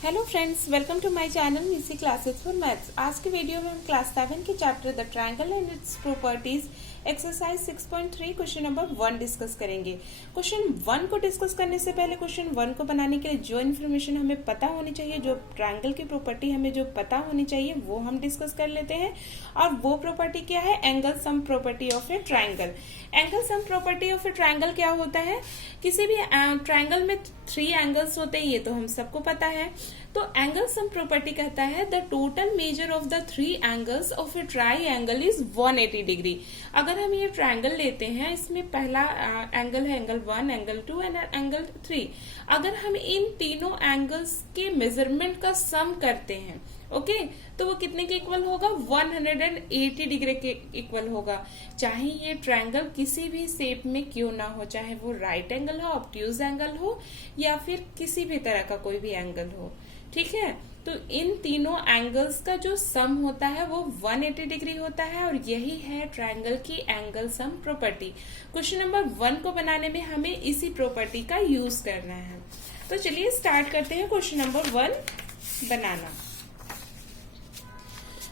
Hello friends, welcome to my channel मीसी classes for maths. आज के वीडियो में हम क्लास 7 के chapter the triangle and its properties exercise 6.3 question number 1 discuss करेंगे। क्वेश्चन 1 को डिस्कस करने से पहले क्वेश्चन 1 को बनाने के लिए जो इन्फॉर्मेशन हमें पता होनी चाहिए, जो ट्रायंगल की प्रॉपर्टी हमें जो पता होनी चाहिए वो हम डिस्कस कर लेते हैं। और वो प्रॉपर्टी क्या है? Angle sum property of a triangle. Angle sum property of a triangle क्या होता है? किसी भी ट्रायंगल में 3 एंगल्स होते हैं, ये तो हम सबको पता है। तो एंगल सम प्रॉपर्टी कहता है the total measure of the 3 angles of a triangle is 180 degree. अगर हम ये ट्रायंगल लेते हैं, इसमें पहला एंगल है एंगल 1, एंगल 2 एंड एंगल 3। अगर हम इन तीनों एंगल्स के मेजरमेंट का सम करते हैं, ओके, तो वो कितने के इक्वल होगा? 180 डिग्री के इक्वल होगा। चाहे ये ट्रायंगल किसी भी शेप में क्यों ना हो, चाहे वो राइट एंगल हो, ऑब्ट्यूज एंगल हो, या फिर किसी भी तरह का कोई भी एंगल हो, ठीक है। तो इन तीनों एंगल्स का जो सम होता है वो 180 डिग्री होता है, और यही है ट्रायंगल की angle sum property. Question number 1 को बनाने में हमें इसी प्रॉपर्टी का यूज करना है। तो चलिए स्टार्ट करते हैं क्वेश्चन नंबर 1 बनाना।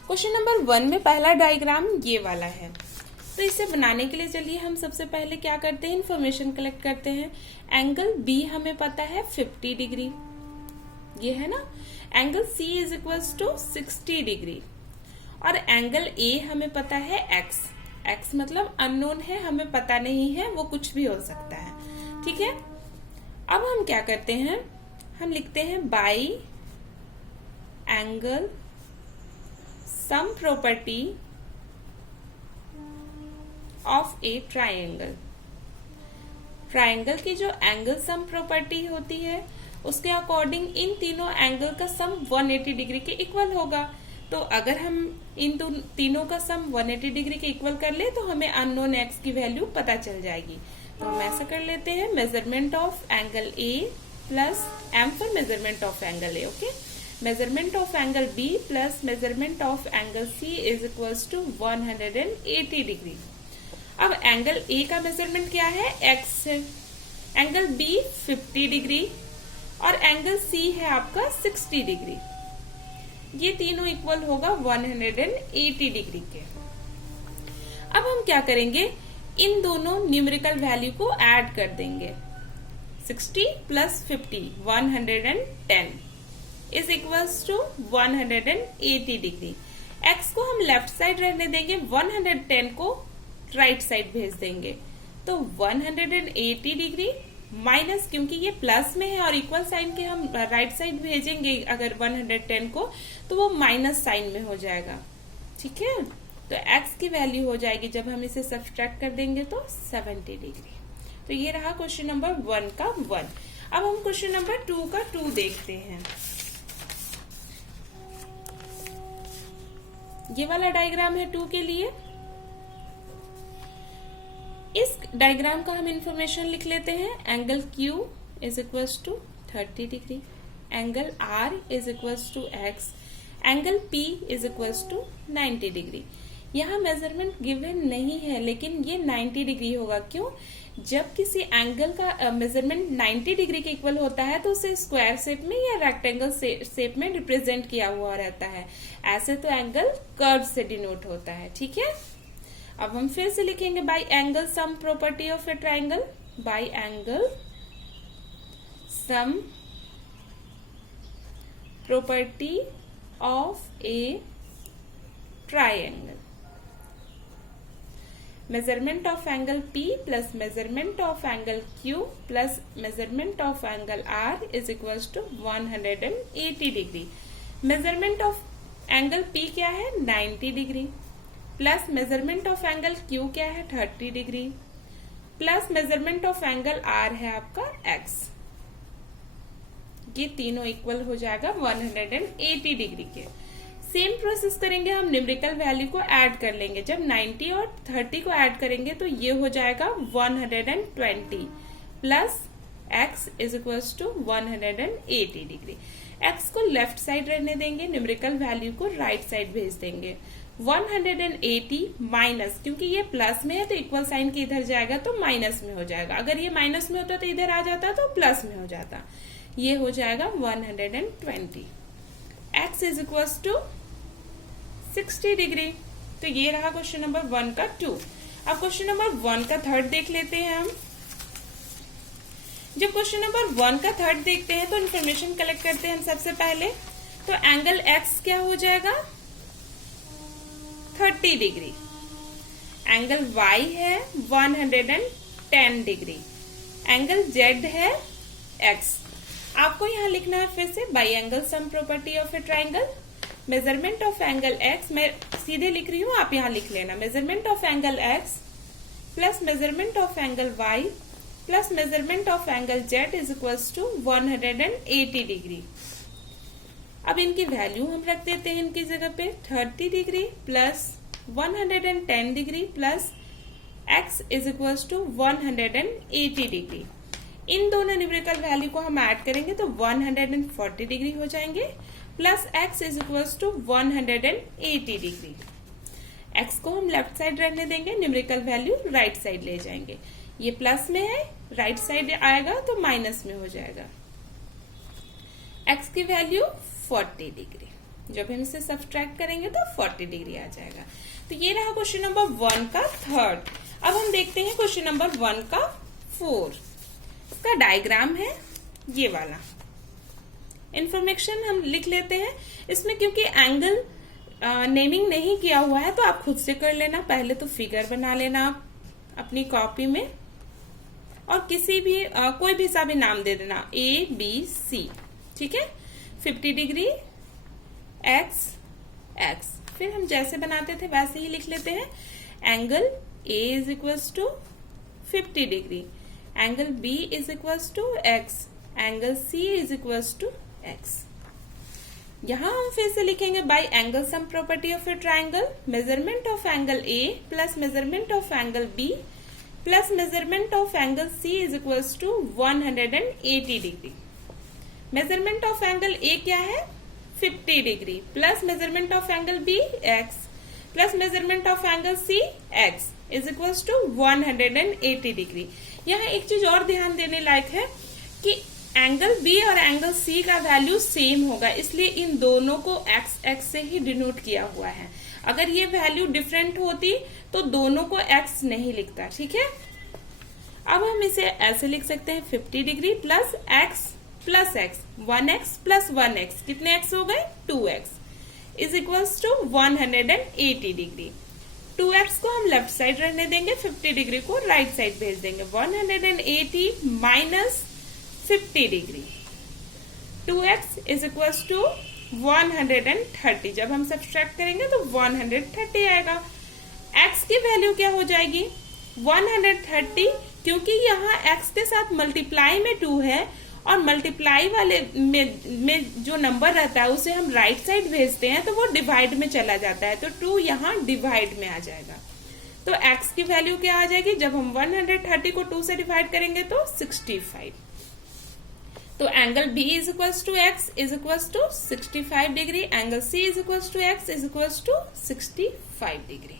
क्वेश्चन नंबर 1 में पहला डायग्राम ये वाला है। तो इसे बनाने के लिए चलिए हम सबसे पहले क्या करते हैं, इन्फॉर्मेशन कलेक्ट करते हैं। एंगल बी हमें पता है 50 डिग्री, ये है ना। Angle C is equal to 60 degree, और एंगल ए हमें पता है एक्स। एक्स मतलब अननोन है, हमें पता नहीं है, वो कुछ भी हो सकता है, ठीक है। अब हम क्या करते हैं, हम लिखते हैं by angle sum property of a triangle. Triangle की जो एंगल सम प्रॉपर्टी होती है उसके अकॉर्डिंग इन तीनों एंगल का सम 180 डिग्री के इक्वल होगा। तो अगर हम इन तीनों का सम 180 डिग्री के इक्वल कर ले तो हमें अननोन एक्स की वैल्यू पता चल जाएगी। तो हम ऐसा कर लेते हैं, measurement of angle A plus M for measurement of angle A, okay. Measurement of angle B plus measurement of angle C is equal to 180 degree. अब एंगल ए का मेजरमेंट क्या है? एक्स है। एंगल बी 50 डिग्री और angle C है आपका 60 degree. ये तीनों इक्वल होगा 180 डिग्री के। अब हम क्या करेंगे, इन दोनों न्यूमेरिकल वैल्यू को ऐड कर देंगे। 60 plus 50 110 is equals to 180 degree. X को हम लेफ्ट साइड रहने देंगे, 110 को राइट साइड भेज देंगे। तो 180 डिग्री माइनस, क्योंकि ये प्लस में है और इक्वल साइन के हम राइट साइड भेजेंगे अगर 110 को, तो वो माइनस साइन में हो जाएगा, ठीक है। तो x की वैल्यू हो जाएगी, जब हम इसे सब्सट्रैक्ट कर देंगे तो 70 डिग्री। तो ये रहा क्वेश्चन नंबर 1 का 1। अब हम क्वेश्चन नंबर 2 का 2 देखते हैं। ये वाला डायग्राम है 2 के लिए। इस डायग्राम का हम इंफॉर्मेशन लिख लेते हैं। Angle Q is equal to 30 degree, angle R is equal to x, angle P is equal to 90 degree. यहाँ मेजरमेंट गिवन नहीं है, लेकिन ये 90 डिग्री होगा। क्यों? जब किसी एंगल का मेजरमेंट 90 डिग्री के इक्वल होता है तो उसे स्क्वायर शेप में या रेक्टेंगल शेप में रिप्रेजेंट किया हुआ रहता है। ऐसे तो एंगल कर्व से डिनोट होता है, ठीक है। अब हम फिर से लिखेंगे by angle sum property of a triangle. By angle sum property of a triangle. Measurement of angle P plus measurement of angle Q plus measurement of angle R is equal to 180 degree. Measurement of angle P क्या है? 90 degree, plus measurement of angle Q क्या है? 30 degree, plus measurement of angle R है आपका x। ये तीनों equal हो जाएगा 180 डिग्री के। सेम प्रोसेस करेंगे, हम न्यूमेरिकल वैल्यू को ऐड कर लेंगे। जब 90 और 30 को ऐड करेंगे तो ये हो जाएगा 120 plus x is equal to 180 degree. x को लेफ्ट साइड रहने देंगे, न्यूमेरिकल वैल्यू को राइट साइड भेज देंगे। 180 माइनस, क्योंकि ये प्लस में है तो इक्वल साइन के इधर जाएगा तो माइनस में हो जाएगा। अगर ये माइनस में होता तो इधर आ जाता तो प्लस में हो जाता। ये हो जाएगा 120। x is equal to 60 degree. तो ये रहा क्वेश्चन नंबर 1 का 2। अब क्वेश्चन नंबर 1 का थर्ड देख लेते हैं हम। जब क्वेश्चन नंबर 1 का थर्ड देखते हैं तो इन्फॉर्मेशन कलेक्ट करते हैं हम सबसे पहले। तो एंगल x क्या हो जाएगा 30 डिग्री, एंगल y है 110 डिग्री, एंगल z है x। आपको यहां लिखना है फिर से by angle sum property of a triangle. Measurement of angle x, मैं सीधे लिख रही हूं, आप यहां लिख लेना। Measurement of angle x plus measurement of angle y plus measurement of angle z is equal to 180 degree. अब इनकी वैल्यू हम रख देते हैं इनकी जगह पे 30 degree plus 110 degree plus x is equal to 180 degree. इन दोनों न्यूमेरिकल वैल्यू को हम ऐड करेंगे तो 140 डिग्री हो जाएंगे plus x is equal to 180 degree. x को हम लेफ्ट साइड रहने देंगे, न्यूमेरिकल वैल्यू राइट साइड ले जाएंगे। ये प्लस में है, राइट साइड आएगा तो माइनस में हो जाएगा। x की वैल्यू 40 डिग्री, जब हम इसे सब्ट्रैक्ट करेंगे तो 40 डिग्री आ जाएगा। तो ये रहा क्वेश्चन नंबर 1 का थर्ड। अब हम देखते हैं क्वेश्चन नंबर 1 का 4। इसका डायग्राम है ये वाला। इंफॉर्मेशन हम लिख लेते हैं इसमें, क्योंकि एंगल नेमिंग नहीं किया हुआ है तो आप खुद से कर लेना। पहले तो फिगर बना लेना आप अपनी कॉपी में और किसी भी कोई भी सा भी नाम दे देना, ABC, ठीक है। 50 डिग्री x x, फिर हम जैसे बनाते थे वैसे ही लिख लेते हैं। Angle A is equal to 50 degree, angle B is equal to x, angle C is equal to x। यहां हम फिर से लिखेंगे by angle sum property of a triangle. Measurement of angle A plus measurement of angle B plus measurement of angle C is equal to 180 degree. Measurement of angle A क्या है 50 degree plus measurement of angle B x plus measurement of angle C x is equal to 180 degree. यहाँ एक चीज और ध्यान देने लायक है कि एंगल B और एंगल C का वैल्यू सेम होगा, इसलिए इन दोनों को x से ही डिनोट किया हुआ है। अगर ये वैल्यू डिफरेंट होती तो दोनों को x नहीं लिखता, ठीक है। अब हम इसे ऐसे लिख सकते हैं 50 degree plus x 1x plus 1x, कितने x हो गए 2x is equal to 180 degree. 2x को हम लेफ्ट साइड रहने देंगे, 50 डिग्री को राइट साइड भेज देंगे। 180 minus 50 degree, 2x is equal to 130। जब हम सब्ट्रैक्ट करेंगे तो 130 आएगा। x की वैल्यू क्या हो जाएगी 130, क्योंकि यहाँ x के साथ मल्टीप्लाई में 2 है और मल्टीप्लाई वाले में जो नंबर रहता है उसे हम राइट साइड भेजते हैं तो वो डिवाइड में चला जाता है, तो 2 यहाँ डिवाइड में आ जाएगा। तो x की वैल्यू क्या आ जाएगी, जब हम 130 को 2 से डिवाइड करेंगे तो 65। तो angle B is equal to x is equal to 65 degree, angle C is equal to x is equal to 65 degree.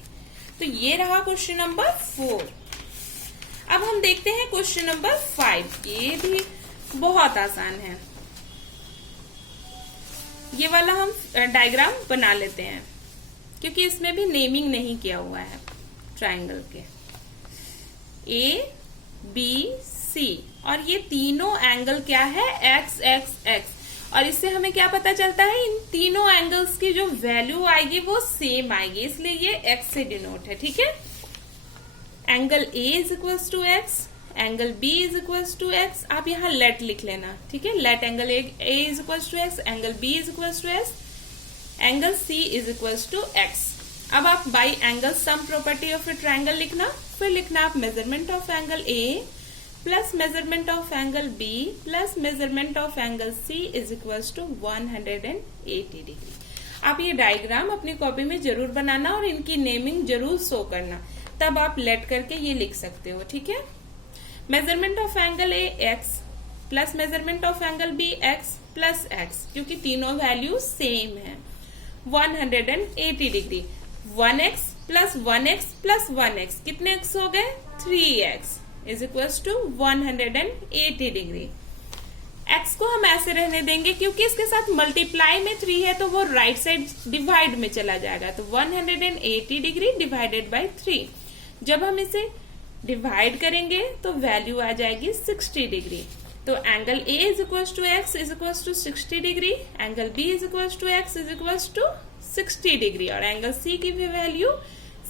तो ये रहा क्वेश्चन नंबर 4। अब हम देखते हैं क्वेश्चन नंबर 5। ये भी बहुत आसान है। ये वाला हम डायग्राम बना लेते हैं क्योंकि इसमें भी नेमिंग नहीं किया हुआ है ट्राइंगल के। A B C और ये तीनों एंगल क्या है x x x, और इससे हमें क्या पता चलता है इन तीनों एंगल्स की जो वैल्यू आएगी वो सेम आएगी, इसलिए ये x से डिनोट है, ठीक है। Angle A is equal to x, angle B is equal to x, आप यहाँ लेट लिख लेना, ठीक है। Let angle A is equal to x, angle B is equal to x, angle C is equal to x। अब आप by angle sum property of a triangle लिखना, फिर लिखना आप measurement of angle A plus measurement of angle B plus measurement of angle C is equal to 180 degree. आप ये diagram अपनी copy में जरूर बनाना और इनकी नेमिंग जरूर शो करना, तब आप लेट करके ये लिख सकते हो, ठीक है। Measurement of angle A x plus measurement of angle B x plus x, क्योंकि तीनों वैल्यू सेम है। 180 degree, 1x plus 1x plus 1x, कितने x हो गए 3x is equal to 180 degree. X को हम ऐसे रहने देंगे क्योंकि इसके साथ मल्टीप्लाई में 3 है तो वो राइट साइड डिवाइड में चला जाएगा। तो 180 डिग्री डिवाइडेड बाय 3, जब हम इसे डिवाइड करेंगे तो वैल्यू आ जाएगी 60 डिग्री। तो angle A is equal to X is equal to 60 degree, angle B is equal to X is equal to 60 degree, और एंगल सी की भी वैल्यू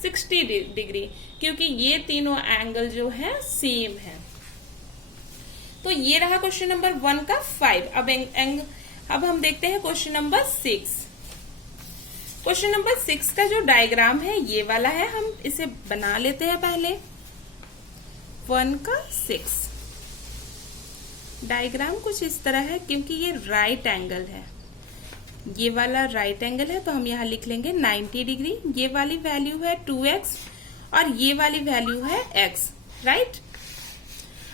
60 डिग्री, क्योंकि ये तीनों एंगल जो है सेम है। तो ये रहा क्वेश्चन नंबर 1 का 5। अब हम देखते हैं क्वेश्चन नंबर 6। क्वेश्चन नंबर 6 का जो डायग्राम है ये वाला है, हम इसे बना लेते हैं पहले। 1 का 6 डायग्राम कुछ इस तरह है, क्योंकि ये राइट एंगल है, ये वाला राइट एंगल है तो हम यहाँ लिख लेंगे 90 डिग्री। ये वाली वैल्यू है 2x और ये वाली वैल्यू है x, राइट।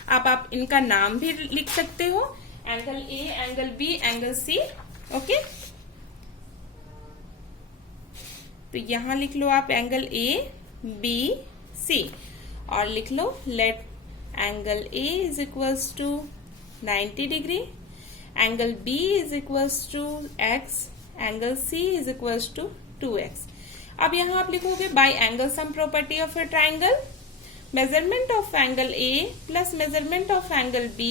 अब आप इनका नाम भी लिख सकते हो, angle A, angle B, angle C, okay. तो यहां लिख लो आप एंगल ए बी सी, और लिख लो let angle A is equals to 90 degree, angle B is equals to x, angle C is equals to 2x। अब यहां आप लिखोगे by angle sum property of a triangle, measurement of angle A plus measurement of angle B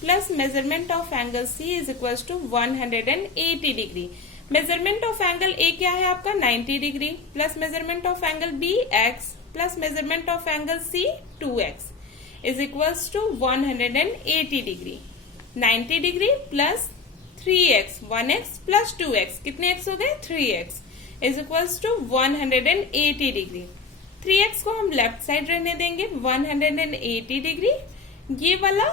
plus measurement of angle C is equals to 180 degree. measurement of angle A क्या है आपका 90 degree, plus measurement of angle B x plus measurement of angle C 2x is equals to 180 degree. 90 degree plus 3x, 1x plus 2x, कितने x हो गए 3x is equals to 180 degree. 3x को हम left side रहने देंगे 180 degree, ये वाला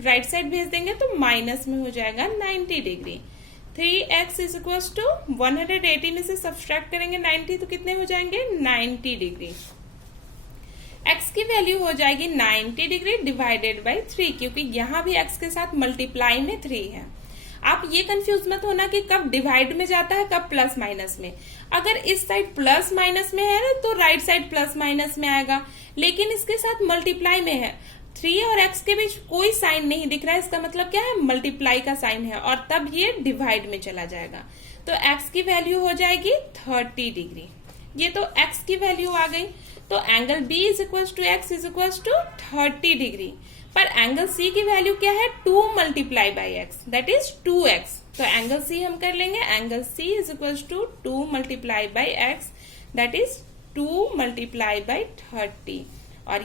right side भेज देंगे तो माइनस में हो जाएगा 90 degree. 3x is equal to 180 में से सब्सट्रैक्ट करेंगे 90 तो कितने हो जाएंगे 90 डिग्री। x की वैल्यू हो जाएगी 90 डिग्री डिवाइडेड बाय 3, क्योंकि यहाँ भी x के साथ मल्टीप्लाई में 3 है। आप ये कंफ्यूज मत होना कि कब डिवाइड में जाता है कब प्लस माइनस में। अगर इस साइड प्लस माइनस में है तो राइट साइड प्लस माइनस में आएगा, लेकिन इसके साथ मल्टीप्लाई में है। 3 और x के बीच कोई साइन नहीं दिख रहा है, इसका मतलब क्या है मल्टीप्लाई का साइन है, और तब ये डिवाइड में चला जाएगा। तो x की वैल्यू हो जाएगी 30 डिग्री। ये तो x की वैल्यू आ गई। तो angle B is equal to X is equal to 30 degree, पर एंगल C की वैल्यू क्या है 2 multiply by X, that is 2x। तो एंगल C हम कर लेंगे, angle C is equal to 2 multiply by X, that is 2 multiply by 30।